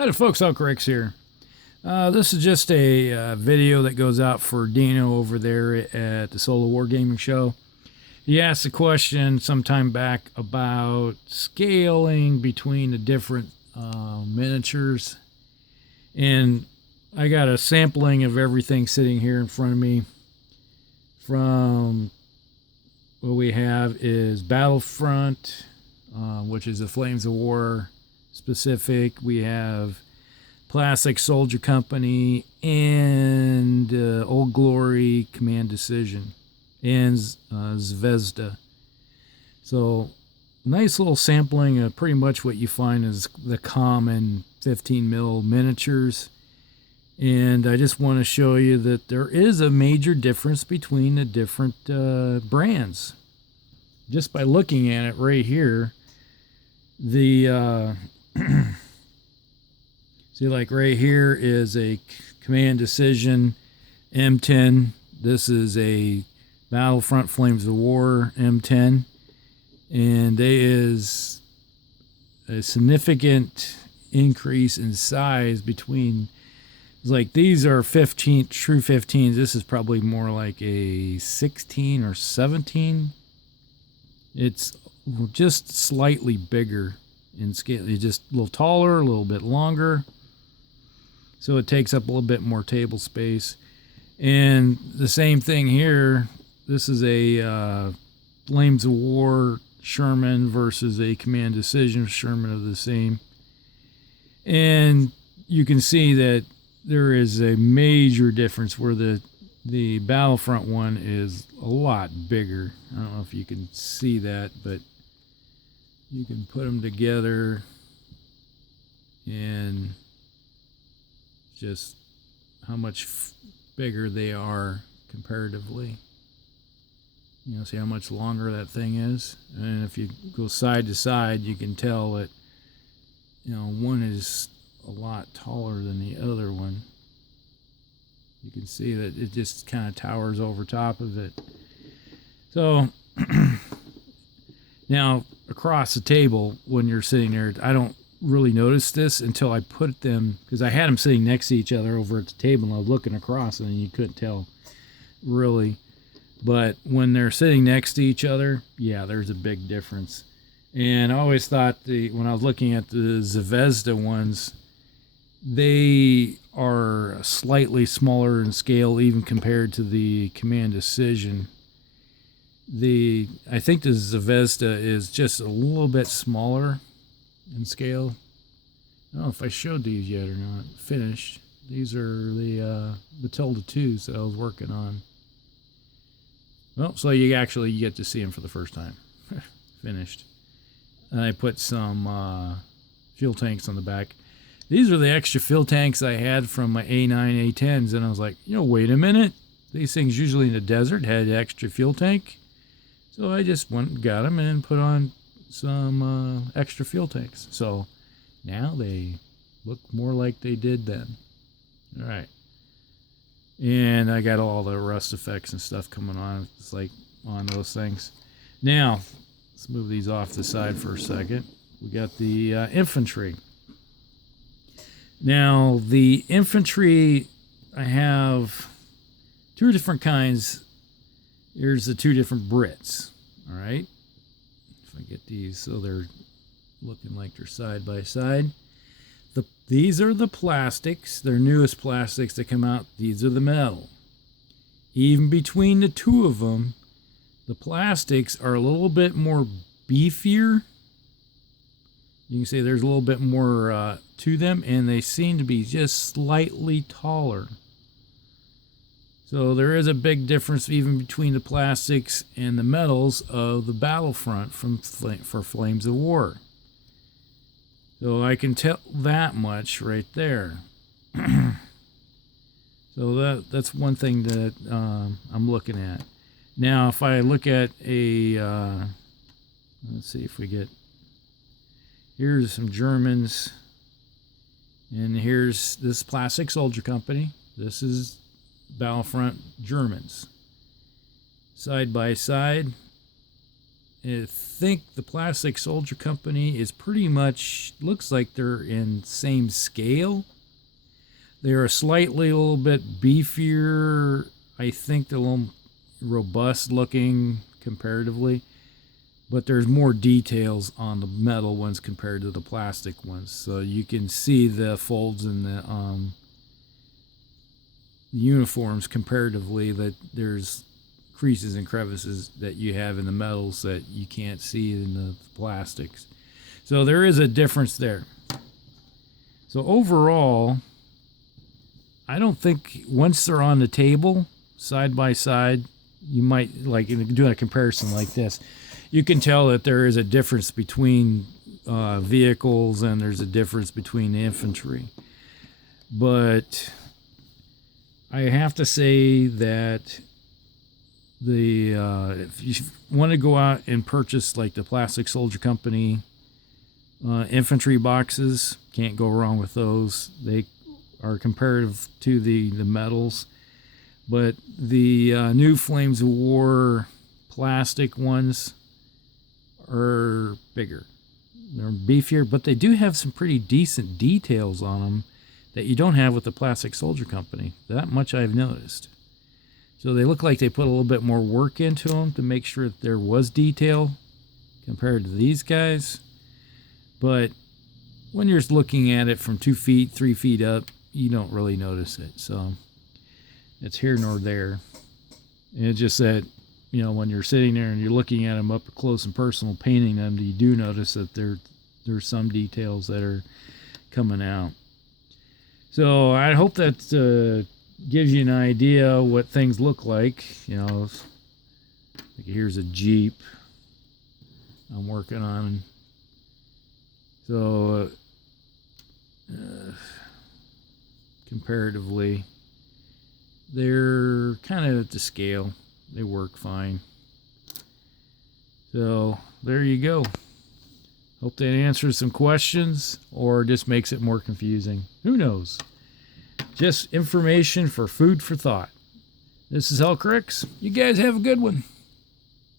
Howdy folks, Uncle Rick's here. This is just a video that goes out for Dino over there at the Solo Wargaming Show. He asked a question sometime back about scaling between the different miniatures. And I got a sampling of everything sitting here in front of me. From what we have is Battlefront, which is a Flames of War specific. We have Plastic Soldier Company and Old Glory Command Decision and Zvezda. So nice little sampling of pretty much what you find is the common 15mm miniatures. And I just want to show you that there is a major difference between the different brands. Just by looking at it right here, the see, like right here is a Command Decision M10. This is a Battlefront Flames of War M10. And there is a significant increase in size between, like, these are 15 true 15s. This is probably more like a 16 or 17. It's just slightly bigger in scale. It's just a little taller, a little bit longer. So it takes up a little bit more table space. And the same thing here. This is a Flames of War Sherman versus a Command Decision Sherman of the same. And you can see that there is a major difference where the Battlefront one is a lot bigger. I don't know if you can see that, but you can put them together and just how much bigger they are comparatively. You know, see how much longer that thing is? And if you go side to side, you can tell that, you know, one is a lot taller than the other one. You can see that it just kind of towers over top of it. So now across the table, when you're sitting there, I don't really notice this until I put them, because I had them sitting next to each other over at the table and I was looking across and you couldn't tell really. But when they're sitting next to each other, yeah, there's a big difference. And I always thought when I was looking at the Zvezda ones, they are slightly smaller in scale even compared to the Command Decision. I think the Zvezda is just a little bit smaller in scale. I don't know if I showed these yet or not. Finished. These are the Matilda 2s that I was working on. Well, so you get to see them for the first time. Finished. And I put some fuel tanks on the back. These are the extra fuel tanks I had from my A9, A10s, and I was like, wait a minute. These things usually in the desert had extra fuel tank. So I just went and got them and put on some extra fuel tanks. So now they look more like they did then. All right. And I got all the rust effects and stuff coming on. It's like on those things. Now, let's move these off the side for a second. We got the infantry. Now, the infantry, I have two different kinds. Here's the two different Brits. All right. If I get these so they're looking like they're side by side. These are the plastics. They're newest plastics that come out. These are the metal. Even between the two of them, the plastics are a little bit more beefier. You can see there's a little bit more to them, and they seem to be just slightly taller. So there is a big difference even between the plastics and the metals of the Battlefront for Flames of War. So I can tell that much right there. So that's one thing that I'm looking at. Now, if I look at a, let's see if we get, here's some Germans, and here's this Plastic Soldier Company. This is Battlefront Germans. Side by side, I think the Plastic Soldier Company is pretty much, looks like they're in same scale. They're slightly a little bit beefier. I think they're a little robust looking comparatively, but there's more details on the metal ones compared to the plastic ones. So you can see the folds in the uniforms comparatively, that there's creases and crevices that you have in the metals that you can't see in the plastics. So there is a difference there. So overall, I don't think once they're on the table side by side, you might, like doing a comparison like this, you can tell that there is a difference between vehicles, and there's a difference between the infantry. But I have to say that if you want to go out and purchase like the Plastic Soldier Company infantry boxes, can't go wrong with those. They are comparative to the metals. But the new Flames of War plastic ones are bigger. They're beefier, but they do have some pretty decent details on them that you don't have with the Plastic Soldier Company. That much I've noticed. So they look like they put a little bit more work into them to make sure that there was detail compared to these guys. But when you're looking at it from 2 feet, 3 feet up, you don't really notice it. So it's here nor there. And it's just that, you know, when you're sitting there and you're looking at them up close and personal, painting them, you do notice that there's some details that are coming out. So I hope that gives you an idea what things look like. You know, like here's a Jeep I'm working on. So comparatively, they're kind of at the scale. They work fine. So there you go. Hope that answers some questions, or just makes it more confusing. Who knows? Just information for food for thought. This is Hell Cricks. You guys have a good one.